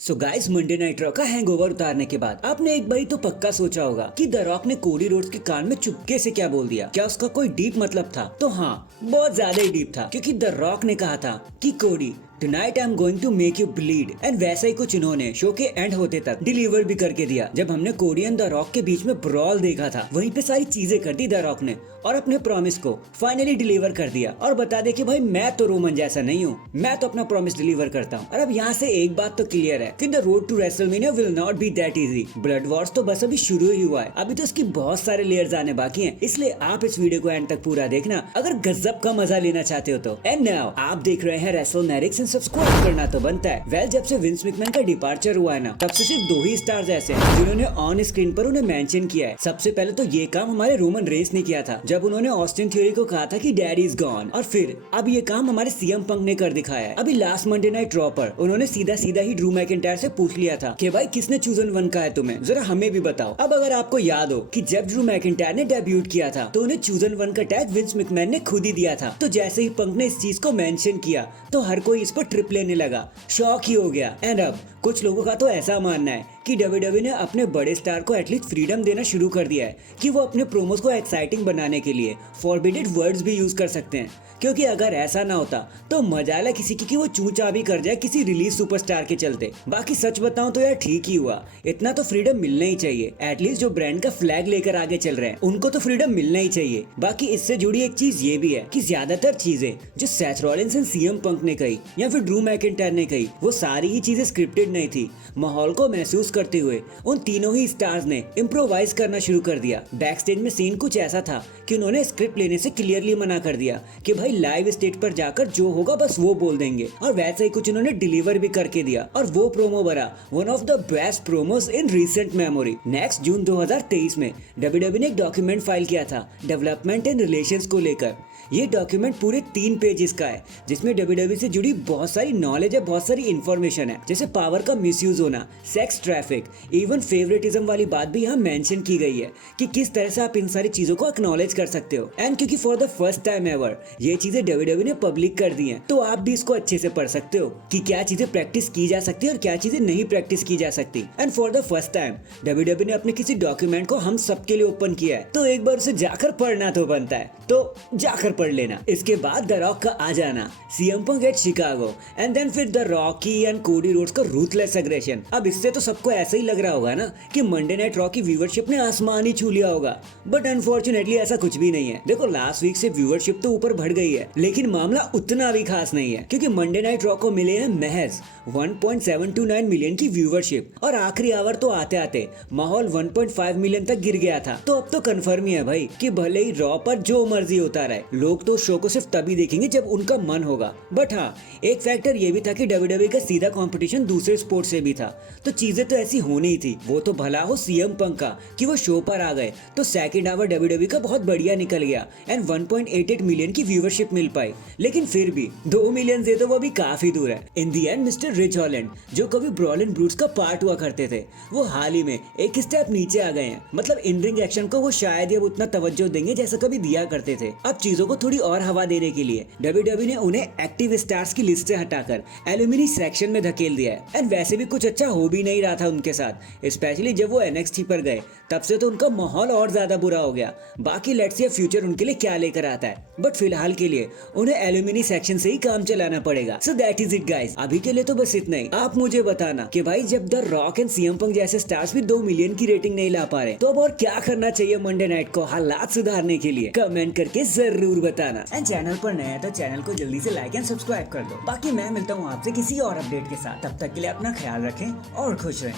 So guys, Monday night raw का hangover उतारने के बाद आपने एक बारी तो पक्का सोचा होगा कि द रॉक ने कोडी रोड्स के कान में चुपके से क्या बोल दिया। क्या उसका कोई डीप मतलब था? तो हाँ, बहुत ज्यादा ही डीप था, क्योंकि द रॉक ने कहा था कि Cody tonight I am going to make you bleed. And वैसा ही कुछ इन्होंने शो के एंड होते तक डिलीवर भी करके दिया। जब हमने कोडी एंड द रॉक के बीच में ब्रॉल देखा था, वहीं पे सारी चीजें कर दी द रॉक ने और अपने प्रॉमिस को फाइनली डिलीवर कर दिया और बता दे कि भाई मैं तो रोमन जैसा नहीं हूँ, मैं तो अपना प्रॉमिस डिलीवर करता हूँ। और अब यहाँ से एक बात तो क्लियर है कि the road to WrestleMania will not be that easy. Blood wars तो बस अभी शुरू ही हुआ है, अभी तो इसकी बहुत सारे लेयर्स आने बाकी हैं, इसलिए आप इस वीडियो को एंड तक पूरा देखना अगर गजब का मजा लेना चाहते हो तो। एंड नाउ आप देख रहे हैं रेसलमेनिक्स एंड सब्सक्राइब करना तो बनता है। वेल, जब से विंस मैकमैन का डिपार्चर हुआ है ना, तब से सिर्फ दो ही स्टार्स ऐसे हैं जिन्होंने ऑन स्क्रीन पर उन्हें मेंशन किया है। सबसे पहले तो ये काम हमारे रोमन रेस ने किया था जब उन्होंने ऑस्टिन थ्योरी को कहा था कि डैडी इज गॉन, और फिर अब ये काम हमारे सीएम पंक ने कर दिखाया है। अभी लास्ट मंडे नाइट रॉ पर उन्होंने सीधा सीधा ही ड्रू मैकिंटायर से पूछ लिया था कि भाई किसने चूजन वन कहा है तुम्हें, जरा हमें भी बताओ। अब अगर आपको याद हो कि जब ड्रू मैकिंटायर ने डेब्यूट किया था तो उन्हें चूजन वन का टैग विंस मैकमैन ने खुद ही दिया था। तो जैसे ही पंक ने इस चीज को मेंशन किया तो हर कोई इस पर ट्रिप लेने लगा, शॉक ही हो गया। एंड अब कुछ लोगों का तो ऐसा मानना है कि डब्ल्यूडब्ल्यूई ने अपने बड़े स्टार को एटलीस्ट फ्रीडम देना शुरू कर दिया है कि वो अपने प्रोमोस को एक्साइटिंग बनाने के लिए फॉरबिडेड वर्ड्स भी यूज कर सकते हैं, क्योंकि अगर ऐसा ना होता तो मजाला किसी की कि वो चूचा भी कर जाए किसी रिलीज सुपरस्टार के चलते। बाकी सच बताऊं तो यार ठीक ही हुआ, इतना तो फ्रीडम मिलना ही चाहिए। एटलीस्ट जो ब्रांड का फ्लैग लेकर आगे चल रहे हैं उनको तो फ्रीडम मिलना ही चाहिए। बाकी इससे जुड़ी एक चीज ये भी है कि ज्यादातर चीजें जो Seth Rollins and CM Punk ने कही या फिर ड्रू मैकिंटायर ने कही, वो सारी ही चीजें स्क्रिप्टेड नहीं थी। माहौल को महसूस करते हुए उन तीनों ही स्टार्स ने इम्प्रोवाइज करना शुरू कर दिया। बैक स्टेज में सीन कुछ ऐसा था कि उन्होंने स्क्रिप्ट लेने से क्लियरली मना कर दिया कि भाई लाइव स्टेज पर जाकर जो होगा बस वो बोल देंगे, और वैसे ही कुछ उन्होंने डिलीवर भी करके दिया। और वो प्रोमो बना one of the best promos in recent memory. Next June 2023 में डब्ल्यूडब्ल्यूई ने एक डॉक्यूमेंट फाइल किया था डेवलपमेंट एंड रिलेशंस को लेकर। ये डॉक्यूमेंट पूरे 3 पेजेस का है जिसमें डब्ल्यूडब्ल्यूई से जुड़ी बहुत सारी नॉलेज है, बहुत सारी इन्फॉर्मेशन है, जैसे पावर का मिसयूज होना, सेक्स ट्रैफिक, इवन फेवरेटिज्म वाली बात भी यहाँ मेंशन की गई है कि किस तरह से आप इन सारी चीजों को एक्नॉलेज कर सकते हो। एंड क्योंकि for the first time ever ये चीजें डब्ल्यूडब्ल्यूई ने पब्लिक कर दी हैं, तो आप भी इसको अच्छे से पढ़ सकते हो कि क्या चीजें प्रैक्टिस की जा सकती है और क्या चीजें नहीं प्रैक्टिस की जा सकती। And for the first time WWE ने अपने किसी डॉक्यूमेंट को हम सबके लिए ओपन किया है, तो एक बार उसे जाकर पढ़ना तो बनता है, तो जाकर पढ़ लेना। इसके बाद द रॉक का आ जाना, CM Punk at Chicago, and then फिर the Rocky and Cody Rhodes का रूथलेस एग्रेशन। अब इससे तो सबको ऐसा ही लग रहा होगा ना कि मंडे नाइट रॉ की व्यूअरशिप ने आसमान ही छू लिया होगा, बट अनफॉर्चुनेटली ऐसा कुछ भी नहीं है। देखो, लास्ट वीक से व्यूअरशिप तो ऊपर बढ़ गई है, लेकिन मामला उतना भी खास नहीं है, क्योंकि मंडे नाइट रॉ को मिले हैं महज 1.729 मिलियन की व्यूअरशिप, और आखिरी आवर तो आते आते माहौल 1.5 मिलियन तक गिर गया था। तो अब तो कंफर्म ही है भाई कि भले ही रॉ पर जो मर्जी होता रहे, लोग तो शो को सिर्फ तभी देखेंगे जब उनका मन होगा। बट हाँ, एक फैक्टर ये भी था कि डब्ल्यूडब्ल्यूई का सीधा कंपटीशन दूसरे स्पोर्ट से भी था, तो चीजें तो ऐसी होनी ही थी। वो तो भला हो सीएम पंक का कि वो शो पर आ गए, तो सेकंड आवर डब्ल्यूडब्ल्यूई का बहुत बढ़िया निकल गया एंड 1.88 मिलियन की व्यूअरशिप मिल पाई। लेकिन फिर भी 2 मिलियन से तो वो भी काफी दूर है। इन दी एंड मिस्टर रिच हॉलैंड, जो कभी ब्रॉल एंड ब्रूट्स का पार्ट हुआ करते थे, वो हाल ही में एक स्टेप नीचे आ गए हैं। मतलब इन रिंग एक्शन को वो शायद ही अब उतना तवज्जो देंगे जैसा कभी दिया करते थे। अब चीजों को थोड़ी और हवा देने के लिए डब्ल्यूडब्ल्यूई ने उन्हें एक्टिव स्टार्स की लिस्ट से हटाकर एल्यूमिनी सेक्शन में धकेल दिया है। एंड वैसे भी कुछ अच्छा हो भी नहीं रहा था उनके साथ, स्पेशली जब वो एनएक्सटी पर गए, तब से तो उनका माहौल और ज्यादा बुरा हो गया। बाकी लेट्स सी फ्यूचर उनके लिए क्या लेकर आता है, बट फिलहाल के लिए उन्हें एल्यूमिनी सेक्शन से ही काम चलाना पड़ेगा। So that is it guys, अभी के लिए तो बस इतना ही। आप मुझे बताना कि भाई जब the rock and CM Punk जैसे स्टार्स भी 2 मिलियन की रेटिंग नहीं ला पा रहे, तो अब और क्या करना चाहिए मंडे नाइट को हालात सुधारने के लिए? कमेंट करके जरूर बताना। एंड चैनल पर नया है तो चैनल को जल्दी से लाइक एंड सब्सक्राइब कर दो। बाकी मैं मिलता हूँ आपसे किसी और अपडेट के साथ, तब तक के लिए अपना ख्याल रखें और खुश रहें।